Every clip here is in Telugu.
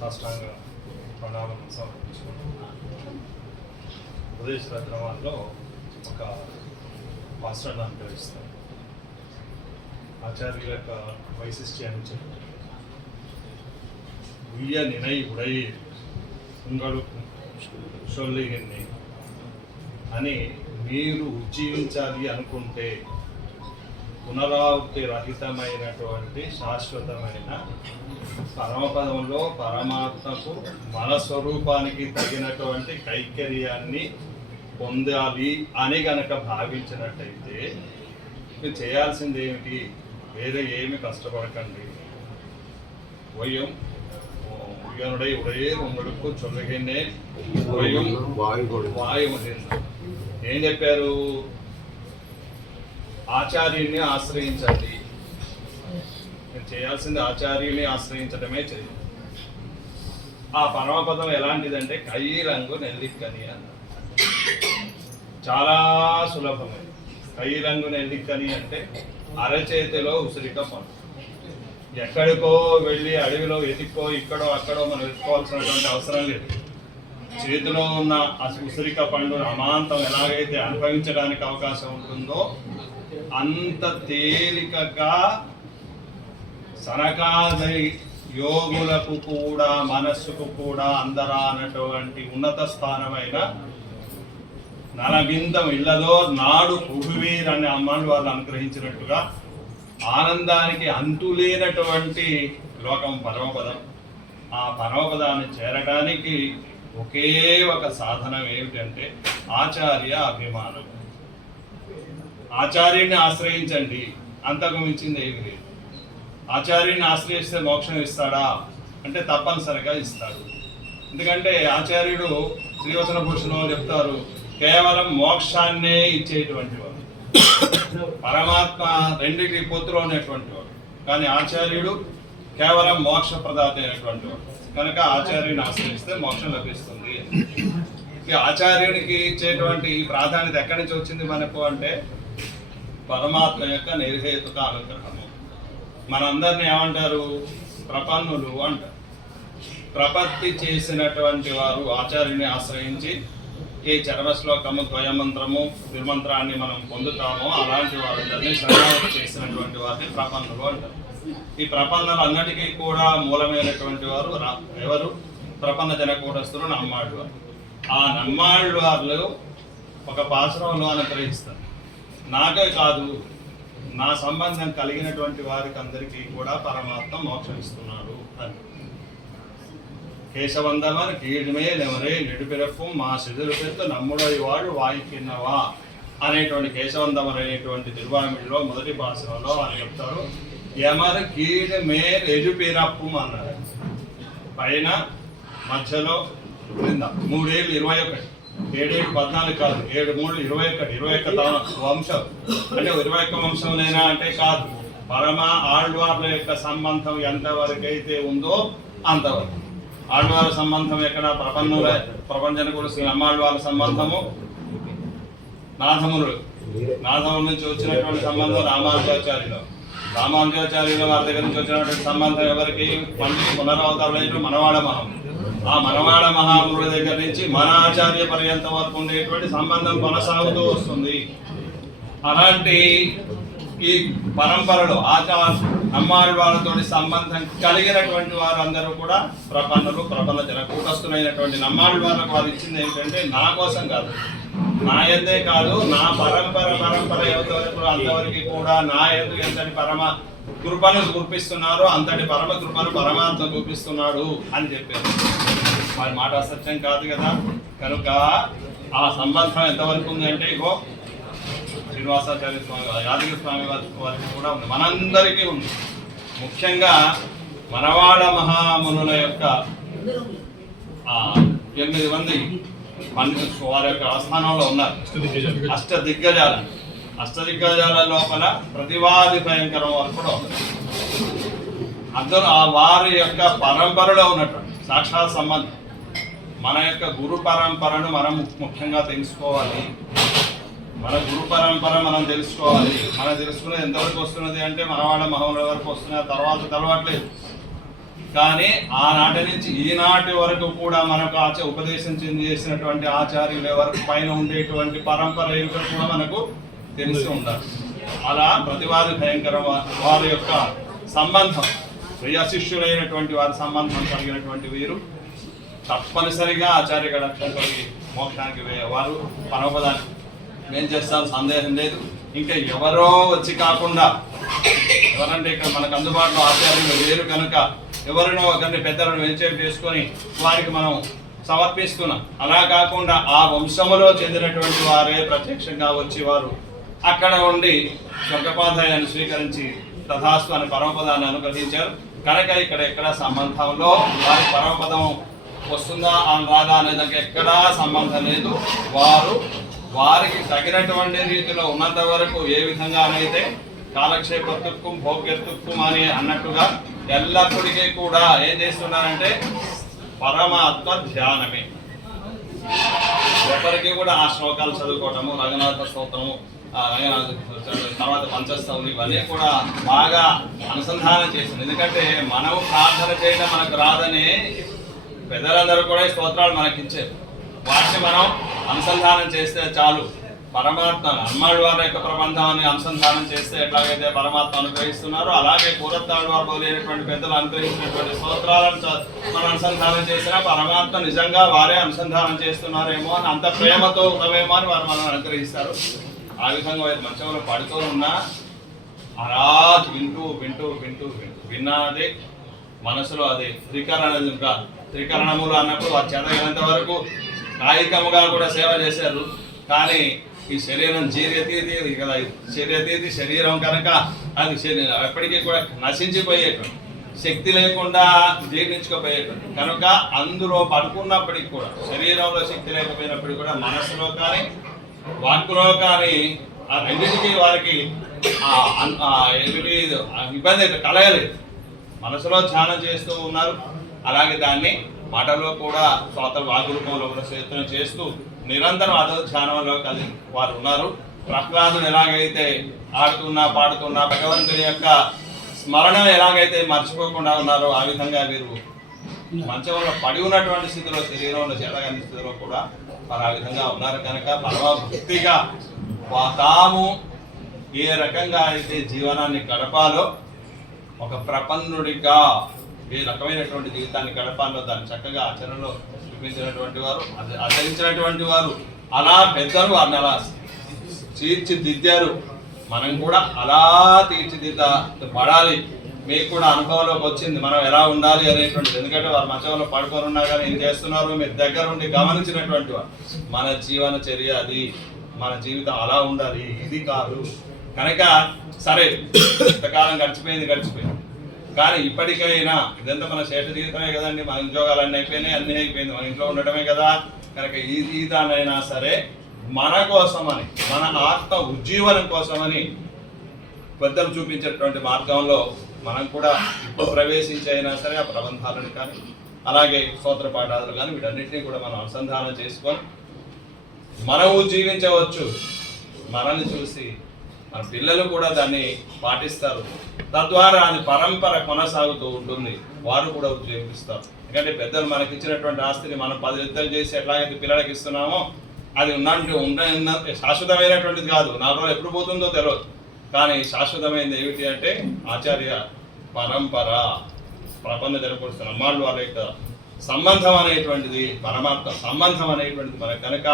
సాష్టాంగ ప్రణామం సమర్పించుకుంటున్నాను ఉదయ్ రద్రమాల్లో ఒక మాస్టర్ని అనుగ్రహిస్తాం ఆచార్యుల యొక్క వైశిష్ట్యాన్ని చెప్పి ఉయ్య నినై ఉడై ఉంగళుకు సొల్లిగిన్ని అని మీరు ఉజ్జీవించాలి అనుకుంటే పునరావృతి రహితమైనటువంటి శాశ్వతమైన పరమపదంలో పరమాత్మకు మన స్వరూపానికి తగినటువంటి కైకర్యాన్ని పొందాలి అని గనక భావించినట్టయితే మీరు చేయాల్సింది ఏమిటి? వేరే ఏమి కష్టపడకండి. వయం ఉయ్యనుడై ఉడయే ఉంగడుకు చొల్లగిన్నే వయం వాయువు ఏం చెప్పారు? ఆచార్యుని ఆశ్రయించండి. మీరు చేయాల్సింది ఆచార్యుని ఆశ్రయించడమే చేయాలి ఆ పరమపదం ఎలాంటిదంటే కయ్యిరంగు నెల్లిక్కని అన్న. చాలా సులభమే. కయ్యిరంగు నెల్లిక్కని అంటే అరచేతిలో ఉసిరిక పండు. ఎక్కడికో వెళ్ళి అడవిలో ఎతిక్కో ఇక్కడో అక్కడో మనం ఎత్తుకోవాల్సినటువంటి అవసరం లేదు. చేతిలో ఉన్న ఆ ఉసిరిక పండును అమాంతం ఎలాగైతే అనుభవించడానికి అవకాశం ఉంటుందో అంత తేలికగా సనకాది యోగులకు కూడా మనస్సుకు కూడా అందరానటువంటి ఉన్నత స్థానమైన నలబిందం ఇళ్ళలో నాడు పుహువీర్ అనే అమ్మాని వాళ్ళు అనుగ్రహించినట్టుగా ఆనందానికి అంతులేనటువంటి లోకం పరమపదం. ఆ పరమపదాన్ని చేరడానికి ఒకే ఒక సాధనం ఏమిటంటే ఆచార్య అభిమానం. ఆచార్యుడిని ఆశ్రయించండి. అంతకు మించింది ఏమి లేదు. ఆచార్యుడిని ఆశ్రయిస్తే మోక్షం ఇస్తాడా? అంటే తప్పనిసరిగా ఇస్తాడు. ఎందుకంటే ఆచార్యుడు శ్రీవచన భూషణంలో చెప్తారు కేవలం మోక్షాన్నే ఇచ్చేటువంటి వాడు. పరమాత్మ రెండింటి పొత్తులో అనేటువంటి వాడు. కానీ ఆచార్యుడు కేవలం మోక్ష ప్రదాత అయినటువంటి వాడు. కనుక ఆచార్యుని ఆశ్రయిస్తే మోక్షం లభిస్తుంది. ఆచార్యునికి ఇచ్చేటువంటి ఈ ప్రాధాన్యత ఎక్కడి నుంచి వచ్చింది మనకు అంటే పరమాత్మ యొక్క నిర్హేతుక అనుగ్రహము మనందరిని ఏమంటారు? ప్రపన్నులు అంటారు. ప్రపత్తి చేసినటువంటి వారు ఆచార్యుని ఆశ్రయించి ఏ చరమశ్లోకము ద్వయమంత్రము నిర్మంత్రాన్ని మనం పొందుతామో అలాంటి వారందరినీ శరణాగతి చేసినటువంటి వారిని ప్రపన్నులు అంటారు. ఈ ప్రపన్నలు అన్నిటికీ కూడా మూలమైనటువంటి వారు రా- ఎవరు? ప్రపన్న జనకూటస్థులు నమ్మాళ్ళు వారు. ఆ నమ్మాళ్ళు వాళ్ళు ఒక పాశ్రంలో అనుగ్రహిస్తారు. నాకే కాదు నా సంబంధం కలిగినటువంటి వారికి అందరికీ కూడా పరమాత్మ మోక్షం ఇస్తున్నాడు అని. కేశవందమని కీడుమే నిడుపిరప్పు మా సిదురు పెద్ద నమ్ముడై వాడు వాయికిన్నవా అనేటువంటి కేశవందమర్ అనేటువంటి తిరువామిడిలో మొదటి భాషలో అని చెప్తారు ఎమరు కీడు మే ఎడుపిరప్పు అన్నారు. పైన మధ్యలో క్రింద మూడేళ్ళు ఇరవై ఒకటి. ఏడేళ్ళు పద్నాలుగు కాదు ఏడు మూడు ఇరవై ఒకటి ఇరవై ఒక్క వంశం. అంటే ఇరవై ఒక్క వంశంనైనా అంటే కాదు. పరమ ఆళ్వార్ల యొక్క సంబంధం ఎంతవరకు అయితే ఉందో అంతవరకు. ఆళ్వార సంబంధం ఎక్కడ? ప్రపంచంలో ప్రపంచం కూడా శ్రీ అమ్మాళ్వార్ల సంబంధము. నాథములు నాథముల నుంచి వచ్చినటువంటి సంబంధం రామానుజాచార్యులు. రామాంజాచార్యుల వారి దగ్గర నుంచి వచ్చినటువంటి సంబంధం ఎవరికి? మళ్ళీ పునరావతారులైన మనవాడ మహం. ఆ మనవాడ మహాముల దగ్గర నుంచి మన ఆచార్య పర్యంతం వరకు ఉండేటువంటి సంబంధం కొనసాగుతూ వస్తుంది. అలాంటి ఈ పరంపరలో ఆచార అమ్మారి వాళ్ళతో సంబంధం కలిగినటువంటి వారందరూ కూడా ప్రపన్నులు ప్రపన్న జన కూటస్థులైనటువంటి నమ్మాళ్ళ వాళ్ళకు వారు ఇచ్చింది ఏంటంటే నా కోసం కాదు. నా ఎందే కాదు నా పరంపర పరంపర ఎంతవరకు అంతవరకు కూడా నా ఎందు ఎంతటి పరమ కృపను గుర్పిస్తున్నారు అంతటి పరమ కృపను పరమాత్మ గుర్పిస్తున్నాడు అని చెప్పారు. మరి మాట అసత్యం కాదు కదా. కనుక ఆ సంబంధం ఎంతవరకు ఉందంటే ఇగో శ్రీనివాసాచార్య స్వామి వారి యాదగిరి స్వామి వారి వారికి కూడా ఉంది. మనందరికీ ఉంది. ముఖ్యంగా మనవాడ మహామునుల యొక్క ఎనిమిది మంది పండితులు వారి యొక్క ఆస్థానంలో ఉన్నారు. అష్ట దిగ్గజాల అష్ట దిగ్గజాల లోపల ప్రతివాది భయంకరం వారు కూడా ఉన్నారు. అందరూ ఆ వారి యొక్క పరంపరలో ఉన్నటువంటి సాక్షాత్ సంబంధం. మన యొక్క గురు పరంపరను మనం ముఖ్యంగా తెలుసుకోవాలి. మన గురు పరంపర మనం తెలుసుకోవాలి. మనం తెలుసుకునేది ఎంతవరకు వస్తున్నది అంటే మనవాళ్ళ మనవాళ్ళ వరకు వస్తున్నది తర్వాత తెలవట్లేదు కానీ ఆనాటి నుంచి ఈనాటి వరకు కూడా మనకు ఆచ ఉపదేశం చెంది చేసినటువంటి ఆచార్యుల వరకు పైన ఉండేటువంటి పరంపర ఏమిటో కూడా మనకు తెలిసి ఉండాలి. అలా ప్రతివాది భయంకర వారి యొక్క సంబంధం ప్రియ శిష్యులైనటువంటి వారి సంబంధం కలిగినటువంటి వీరు తప్పనిసరిగా ఆచార్య లక్ష్యం కలిగి మోక్షానికి వారు పరమపదాన్ని. మేం చేస్తాం సందేహం లేదు. ఇంకా ఎవరో వచ్చి కాకుండా ఎవరంటే ఇక్కడ మనకు అందుబాటులో ఆచార్యులు లేరు కనుక ఎవరినో ఒకరిని పెద్దలను వెంచేపు చేసుకొని వారికి మనం సమర్పిస్తున్నాం. అలా కాకుండా ఆ వంశములో చెందినటువంటి వారే ప్రత్యక్షంగా వచ్చి వారు అక్కడ ఉండి స్వర్గపాదాయాన్ని స్వీకరించి తథాస్తు అనే పరమపదాన్ని అనుగ్రహించారు. కనుక ఇక్కడ ఎక్కడ సంబంధంలో వారి పరమపదం వస్తుందా అని రాదా అనే దానికి ఎక్కడా సంబంధం లేదు. వారు వారికి తగినటువంటి రీతిలో ఉన్నంత వరకు ఏ విధంగానైతే కాలక్షేపత్తుక్కు భోగ్యత్తుక్కు అని అన్నట్టుగా ఎల్లప్పటికీ కూడా ఏం చేస్తున్నారంటే పరమాత్మ ధ్యానమే. ఎవరికి కూడా ఆ శ్లోకాలు చదువుకోవటము రంగనాథ స్తోత్రము ఆ రంగనాథ తర్వాత పంచస్థం ఇవన్నీ కూడా బాగా అనుసంధానం చేస్తుంది. ఎందుకంటే మనం ప్రార్థన చేయడం మనకు రాదని పెద్దలందరూ కూడా ఈ స్తోత్రాలు మనకి ఇచ్చారు వాటిని మనం అనుసంధానం చేస్తే చాలు. పరమాత్మ అమ్మాడి వారి యొక్క ప్రబంధాన్ని అనుసంధానం చేస్తే ఎట్లాగైతే పరమాత్మ అనుగ్రహిస్తున్నారో అలాగే కూరత్తాడు వారు మొదలైనటువంటి పెద్దలు అనుగ్రహించినటువంటి స్తోత్రాలను మనం అనుసంధానం చేసినా పరమాత్మ నిజంగా వారే అనుసంధానం చేస్తున్నారేమో అని అంత ప్రేమతో ఉన్నవేమో అని వారు మనం అనుగ్రహిస్తారు. ఆ విధంగా వారు మంచంలో పడుతూ ఉన్నా అలా వింటూ వింటూ వింటూ వింటూ విన్నది. మనసులో అది త్రికరణ త్రికరణములు అన్నప్పుడు వారు చదవనంత వరకు కాయికముగా కూడా సేవ చేశారు. కానీ ఈ శరీరం జీర్యతీతి కదా శరీరతీతి శరీరం కనుక అది శరీరం ఎప్పటికీ కూడా నశించిపోయేటట్టు శక్తి లేకుండా జీర్ణించుకోపోయేటట్టు. కనుక అందులో పడుకున్నప్పటికి కూడా శరీరంలో శక్తి లేకపోయినప్పటికీ కూడా మనసులో కానీ వాక్కులో కానీ ఆ రెండింటికి వారికి ఇబ్బంది కలగలేదు. మనసులో ధ్యానం చేస్తూ ఉన్నారు. అలాగే దాన్ని మాటలో కూడా స్వాత వాగురూపంలో కూడా ప్రయత్నం చేస్తూ నిరంతరం అదో ధ్యానంలో కలిసి వారు ఉన్నారు. ప్రహ్లాదుడు ఎలాగైతే ఆడుతున్నా పాడుతున్నా భగవంతుని యొక్క స్మరణ ఎలాగైతే మర్చిపోకుండా ఉన్నారో ఆ విధంగా వీరు మంచంలో పడి ఉన్నటువంటి స్థితిలో శరీరంలో చేతగాని స్థితిలో కూడా వారు ఆ విధంగా ఉన్నారు. కనుక పరమభక్తిగా వా- తాము ఏ రకంగా అయితే జీవనాన్ని గడపాలో ఒక ప్రపన్నుడిగా ఈ రకమైనటువంటి జీవితాన్ని గడపాలో దాన్ని చక్కగా ఆచరణలో చూపించినటువంటి వారు అది ఆచరించినటువంటి వారు అలా పెద్దలు వారిని అలా తీర్చిదిద్దారు. మనం కూడా అలా తీర్చిదిద్ద పడాలి మీకు కూడా అనుభవంలోకి వచ్చింది. మనం ఎలా ఉండాలి అనేటువంటిది. ఎందుకంటే వారు మంచంలో పడుకొని ఉన్నా కానీ ఏం చేస్తున్నారు? మీరు దగ్గర ఉండి గమనించినటువంటి వారు. మన జీవన చర్య అది. మన జీవితం అలా ఉండాలి. ఇది కాదు. కనుక సరే ఇంతకాలం గడిచిపోయింది గడిచిపోయింది. కానీ ఇప్పటికైనా ఇదంతా మన శేష జీవితమే కదండి మన ఉద్యోగాలన్నీ అయిపోయినాయి అన్నీ అయిపోయింది. మన ఇంట్లో ఉండటమే కదా. కనుక ఈ జీవితాన్నైనా సరే మన కోసమని మన ఆత్మ ఉజ్జీవనం కోసమని పెద్దలు చూపించేటువంటి మార్గంలో మనం కూడా ఇప్పుడు ప్రవేశించి అయినా సరే ఆ ప్రబంధాలను కానీ అలాగే స్తోత్ర పాఠాలు కానీ వీటన్నిటిని కూడా మనం అనుసంధానం చేసుకొని మనము జీవించవచ్చు మనల్ని చూసి మన పిల్లలు కూడా దాన్ని పాటిస్తారు. తద్వారా అది పరంపర కొనసాగుతూ ఉంటుంది. వారు కూడా ఉద్యోగిస్తారు ఎందుకంటే పెద్దలు మనకి ఇచ్చినటువంటి ఆస్తిని మనం పది యుద్ధాలు చేసి ఎట్లాగైతే పిల్లలకి ఇస్తున్నామో అది ఉన్నట్టు ఉండ ఉన్న- శాశ్వతమైనటువంటిది కాదు. నా రోజు ఎప్పుడు పోతుందో తెలియదు కానీ శాశ్వతమైనది ఏమిటి అంటే ఆచార్య పరంపర. ప్రపంచ జరపడుతున్న అమ్మాళ్ళు వాళ్ళ యొక్క సంబంధం అనేటువంటిది పరమాత్మ సంబంధం అనేటువంటిది మనకు కనుక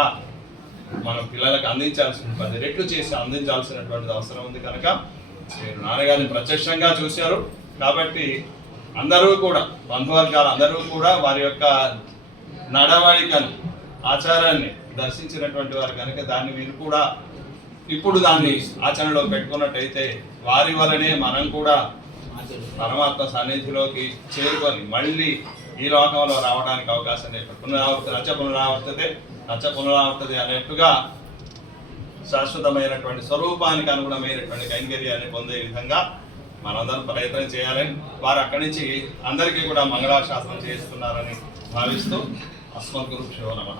మనం పిల్లలకు అందించాల్సిన పది రెట్లు చేసి అందించాల్సినటువంటిది అవసరం ఉంది కనుక మీరు నాన్నగారిని ప్రత్యక్షంగా చూశారు. కాబట్టి అందరూ కూడా బంధువర్గాలు అందరూ కూడా వారి యొక్క నడవడికను ఆచారాన్ని దర్శించినటువంటి వారు కనుక దాన్ని మీరు కూడా ఇప్పుడు దాన్ని ఆచరణలో పెట్టుకున్నట్టయితే వారి వలనే మనం కూడా పరమాత్మ సన్నిధిలోకి చేరుకొని మళ్ళీ ఈ లోకంలో రావడానికి అవకాశం లేదు పునరావృతి రచ పునరావర్తతే నచ్చ పునరావృతది అనేట్టుగా శాశ్వతమైనటువంటి స్వరూపానికి అనుగుణమైనటువంటి కైంకర్యాన్ని పొందే విధంగా మనందరం ప్రయత్నం చేయాలని వారు అక్కడి నుంచి అందరికీ కూడా మంగళాశాసనం చేస్తున్నారని భావిస్తూ అస్మద్గురు శివ నమః.